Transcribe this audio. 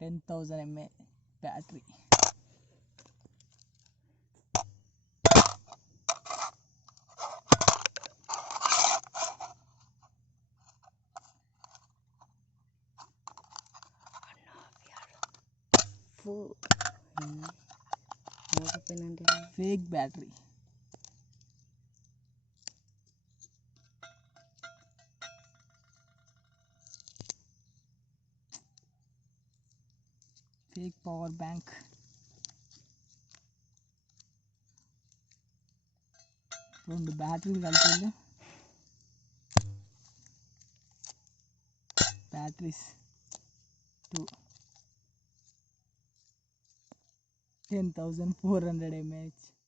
10,000 mAh battery. Fake battery. Fake power bank. రెండు బ్యాటరీలు కలిపి బ్యాటరీస్ 10,400 mAh.